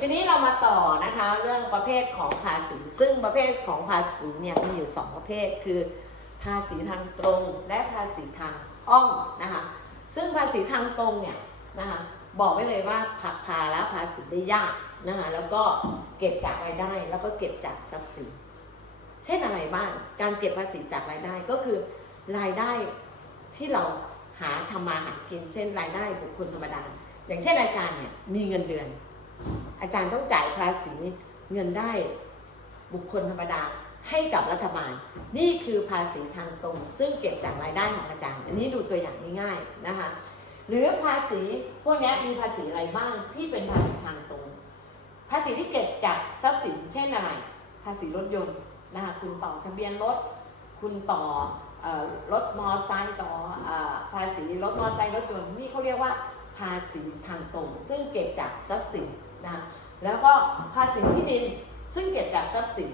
ทีนี้เรามาต่อนะคะเรื่องประเภทของภาษีซึ่งประเภทของภาษีเนี่ยมีอยู่สองประเภท คือภาษีทางตรงและภาษีทางอ้อมนะคะซึ่งภาษีทางตรงเนี่ยนะคะบอกไว้เลยว่าผักภาระภาษีได้ยากนะคะแล้วก็เก็บจากรายได้ แล้วก็เก็บจากทรัพย์สิน เช่นอะไรบ้างการเก็บภาษีจากรายได้ก็คือรายได้ที่เราหาทำมาหากินเช่น รายได้บุคคลธรรมดา อย่างเช่นอาจารย์เนี่ยมีเงินเดือน อาจารย์ต้องจ่ายภาษีเงินได้บุคคลธรรมดาให้กับรัฐบาล นี่คือภาษีทางตรง ซึ่งเก็บจากรายได้ของอาจารย์ อันนี้ดูตัวอย่างง่ายๆนะคะ หรือภาษีพวกนี้มีภาษีอะไรบ้างที่เป็นภาษีทางตรง ภาษีที่เก็บจากทรัพย์สินเช่นอะไร ภาษีรถยนต์นะคะคุณต่อทะเบียนรถ คุณต่อเอ่อรถมอไซค์ต่อเออภาษีรถมอไซค์รถยนต์นี่เขาเรียกว่าภาษีทางตรง ซึ่งเก็บจากทรัพย์สิน นะแล้วก็ภาษีที่ดินซึ่งเก็บจากทรัพย์สิน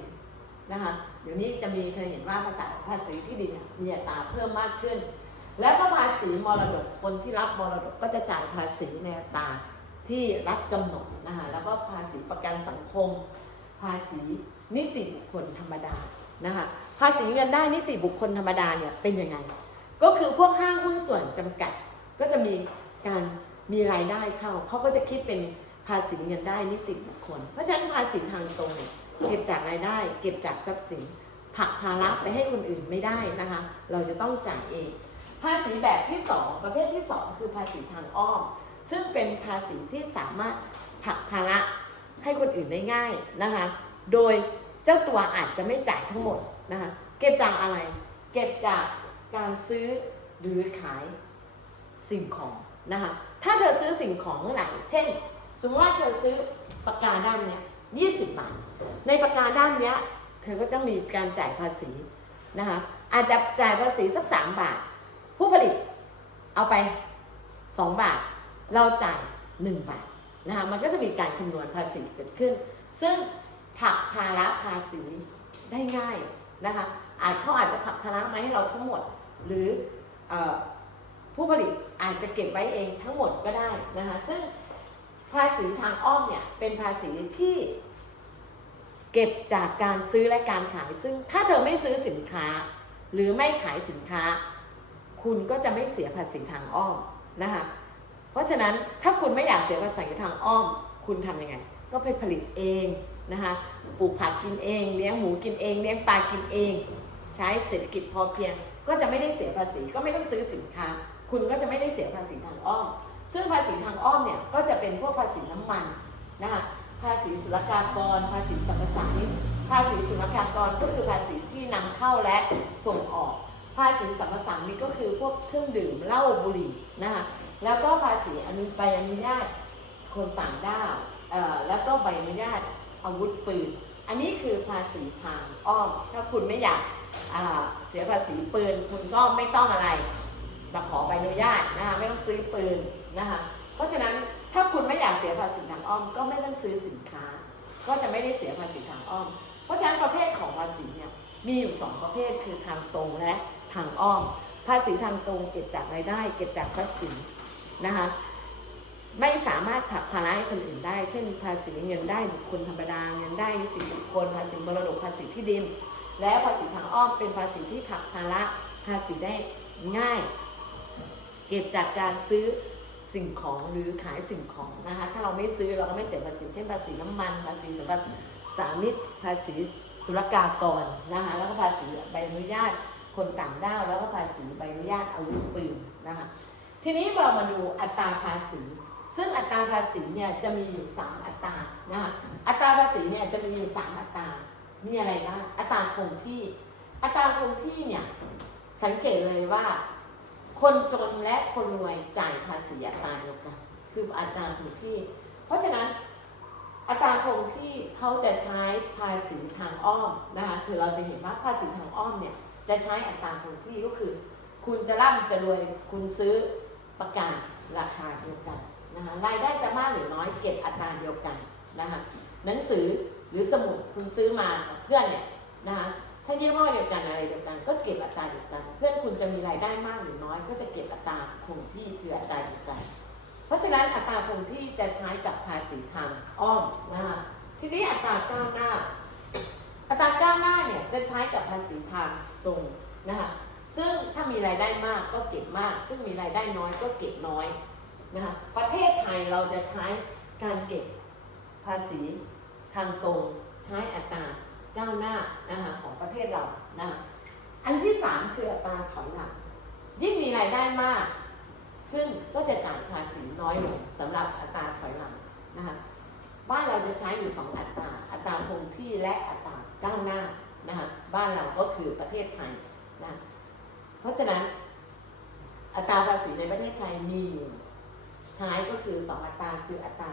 นะคะเดี๋ยวนี้จะมีเคยเห็นว่าภาษาภาษีที่ดินเนี่ยมีอัตราเพิ่มมากขึ้น แล้วก็ภาษีมรดกคนที่รับมรดกก็จะจ่ายภาษีในอัตราที่รัฐกำหนดนะคะแล้วก็ภาษีประกันสังคม ภาษีนิติบุคคลธรรมดานะคะภาษีเงินได้นิติบุคคลธรรมดาเนี่ยเป็นยังไง ก็คือพวกห้างหุ้นส่วนจำกัดก็จะมีการมีรายได้เข้าเขาก็จะคิดเป็น ภาษีเงินได้นิติบุคคล เพราะฉะนั้นภาษีทางตรงเนี่ยเก็บจากรายได้ เก็บจากทรัพย์สินผลักภาระไปให้คนอื่นไม่ได้นะคะ เราจะต้องจ่ายเอง ภาษีแบบที่ 2 ประเภทที่ 2 คือภาษีทางอ้อมซึ่งเป็นภาษีที่สามารถผลักภาระให้คนอื่นได้ง่ายนะคะ โดยเจ้าตัวอาจจะไม่จ่ายทั้งหมดนะคะ เก็บจากอะไร เก็บจากการซื้อหรือขายสิ่งของนะคะ ถ้าเธอซื้อสิ่งของเมื่อไหร่เช่น มมติว่าเธอซื้อปากกาด้ามเนี้ย20บาท ในปากกาด้ามเนี้ยเธอก็ต้องมีการจ่ายภาษีนะคะอาจจะจ่ายภาษีสัก3บาท ผู้ผลิตเอาไป2บาท เราจ่าย1บาทนะคะมันก็จะมีการคำนวณภาษีเกิดขึ้น ซึ่งผลักภาระภาษีได้ง่ายนะคะอาจเขาอาจจะผลักภาระมาให้เราทั้งหมด หรืออผู้ผลิตอาจจะเก็บไว้เองทั้งหมดก็ได้นะคะซึ่ง ภาษีทางอ้อมเนี่ยเป็นภาษีที่เก็บจากการซื้อและการขาย ซึ่งถ้าเธอไม่ซื้อสินค้า หรือไม่ขายสินค้า คุณก็จะไม่เสียภาษีทางอ้อมนะคะ เพราะฉะนั้นถ้าคุณไม่อยากเสียภาษีทางอ้อม คุณทำยังไง ก็ไปผลิตเองนะคะ ปลูกผักกินเอง เลี้ยงหมูกินเอง เลี้ยงปลากินเอง ใช้เศรษฐกิจพอเพียง ก็จะไม่ได้เสียภาษี ก็ไม่ต้องซื้อสินค้า คุณก็จะไม่ได้เสียภาษีทางอ้อม ซึ่งภาษีทางอ้อมเนี่ยก็จะเป็นพวกภาษีน้ำมันนะคะภาษีศุลกากร ภาษีสรรพสามิตภาษีศุลกากรก็คือภาษีที่นำเข้าและส่งออก ภาษีสรรพสามิตก็คือพวกเครื่องดื่มเหล้าบุหรี่นะคะแล้วก็ภาษีอนุใบอนุญาตคนต่างด้าวแล้วก็ใบอนุญาตอาวุธปืน อันนี้คือภาษีทางอ้อม ถ้าคุณไม่อยากเสียภาษีปืน คุณก็ไม่ต้องอะไรมาขอใบอนุญาตนะคะไม่ต้องซื้อปืน นะคะ เพราะฉะนั้นถ้าคุณไม่อยากเสียภาษีทางอ้อม ก็ไม่ต้องซื้อสินค้า ก็จะไม่ได้เสียภาษีทางอ้อม เพราะฉะนั้นประเภทของภาษีเนี่ยมีอยู่สองประเภทคือทางตรงและทางอ้อม ภาษีทางตรงเก็บจากรายได้ เก็บจากทรัพย์สินนะคะไม่สามารถผลักภาระให้คนอื่นได้ เช่น ภาษีเงินได้บุคคลธรรมดาเงินได้นิติบุคคลภาษีมรดกภาษีที่ดิน และภาษีทางอ้อมเป็นภาษีที่ผลักภาระภาษีได้ง่าย เก็บจากการซื้อ สิ่งของหรือขายสิ่งของนะคะถ้าเราไม่ซื้อเราก็ไม่เสียภาษีเช่นภาษีน้ำมันภาษีสำหรับสามิตภาษีศุลกากรนะคะแล้วก็ภาษีใบอนุญาตคนต่างด้าวแล้วก็ภาษีใบอนุญาตอาวุธปืนนะคะทีนี้เรามาดูอัตราภาษี ซึ่งอัตราภาษีเนี่ยจะมีอยู่ 3 อัตรานะคะอัตราภาษีเนี่ยจะมีอยู่ 3 อัตรามีอะไรบ้างอัตราคงที่ อัตราคงที่เนี่ยสังเกตเลยว่า คนจนและคนรวยจ่ายภาษีอัตราเดียวกันคืออัตราคงที่ เพราะฉะนั้นอัตราคงที่เขาจะใช้ภาษีทางอ้อมนะคะคือเราจะเห็นว่าภาษีทางอ้อมเนี่ยจะใช้อัตราคงที่ก็คือ คุณจะร่ำจะรวยคุณซื้อประกันราคาเดียวกันนะคะรายได้จะมากหรือน้อยเก็บอัตราเดียวกันนะคะหนังสือหรือสมุดคุณซื้อมากับเพื่อนเนี่ยนะคะ ถ้ายี่ห้อเดียวกันอะไรเดียวกันก็เก็บอัตราเดียวกัน เพื่อนคุณจะมีรายได้มากหรือน้อย ก็จะเก็บอัตราคงที่คืออัตราเดียวกัน เพราะราะฉะนั้นอัตราคงที่จะใช้กับภาษีทางอ้อมนะคะทีนี้อัตราก้าวหน้า อัตราก้าวหน้าเนี่ยจะใช้กับภาษีทางตรงนะคะซึ่งถ้ามีรายได้มากก็เก็บมาก ซึ่งมีรายได้น้อยก็เก็บน้อยนะคะประเทศไทยเราจะใช้การเก็บภาษีทางตรงใช้อัตรา ก้าวหน้านะคะของประเทศเรานะคะอันที่สามคืออัตราถอยหลังยิ่งมีรายได้มาก ขึ้นก็จะจ่ายภาษีน้อยลงสำหรับอัตราถอยหลังนะคะบ้านเราจะใช้อยู่2อัตราอัตราคงที่และอัตราก้าวหน้านะคะบ้านเราก็คือประเทศไทยนะเพราะฉะนั้นอัตราภาษีในประเทศไทยมีอยู่ใช้ก็คือ2อัตราคืออัตรา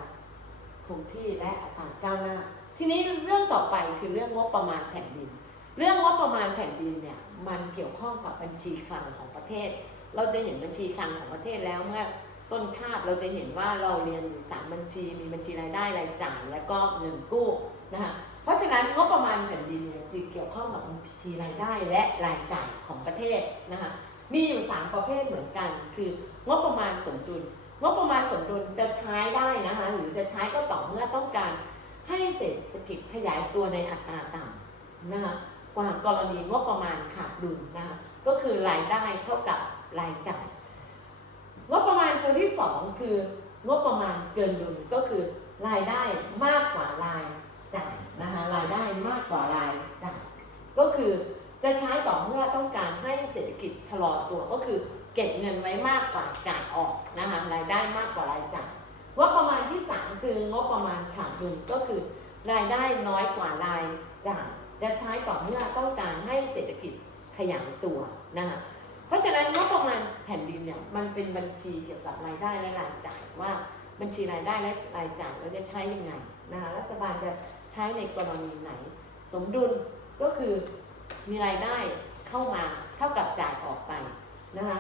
คงที่และอัตราก้าวหน้า ทีนี้เรื่องต่อไปคือเรื่องงบประมาณแผ่นดิน เรื่องงบประมาณแผ่นดินเนี่ยมันเกี่ยวข้องกับบัญชีคลังของประเทศ เราจะเห็นบัญชีคลังของประเทศแล้วเมื่อต้นคาบเราจะเห็นว่าเราเรียนอยู่สามบัญชี มีบัญชีรายได้รายจ่ายและก็เงินกู้นะคะเพราะฉะนั้นงบประมาณแผ่นดินเนี่ยจึงเกี่ยวข้องกับบัญชีรายได้และรายจ่ายของประเทศนะคะมีอยู่สามประเภทเหมือนกัน คืองบประมาณสมดุลงบประมาณสมดุลจะใช้ได้นะคะหรือจะใช้ก็ต่อเมื่อต้องการ ให้เศรษฐกิจขยายตัวในอัตราต่ำนะคะกว่ากรณีงบประมาณขาดดุลนะคะก็คือรายได้เท่ากับรายจ่ายงบประมาณตัวที่สองคืองบประมาณเกินดุลก็คือรายได้มากกว่ารายจ่ายนะคะรายได้มากกว่ารายจ่ายก็คือจะใช้ต่อเมื่อต้องการให้เศรษฐกิจชะลอตัวก็คือเก็บเงินไว้มากกว่าจ่ายออกนะคะรายได้มากกว่ารายจ่าย ที่สามคืองบประมาณขาดดุลก็คือ รายได้น้อยกว่ารายจ่ายจะใช้ต่อเมื่อต้องการให้เศรษฐกิจขยายตัวนะคะเพราะฉะนั้นงบประมาณแผ่นดินเนี่ยมันเป็นบัญชีเกี่ยวกับรายได้และรายจ่ายว่าบัญชีรายได้และรายจ่ายเราจะใช้ยังไงนะคะรัฐบาลจะใช้ในกรณีไหน สมดุลก็คือมีรายได้เข้ามาเท่ากับจ่ายออกไปนะคะ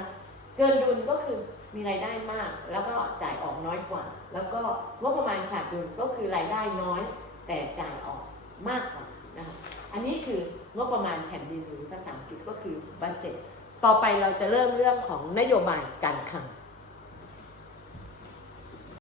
เกินดุลก็คือ มีรายได้มาก แล้วก็จ่ายออกน้อยกว่า แล้วก็งบประมาณขาดดุลก็คือรายได้น้อย แต่จ่ายออกมากกว่านะคะอันนี้คืองบประมาณแผ่นดินหรือภาษาอังกฤษก็คือบัตเจ็ตต่อไปเราจะเริ่มเรื่องของนโยบายการคลัง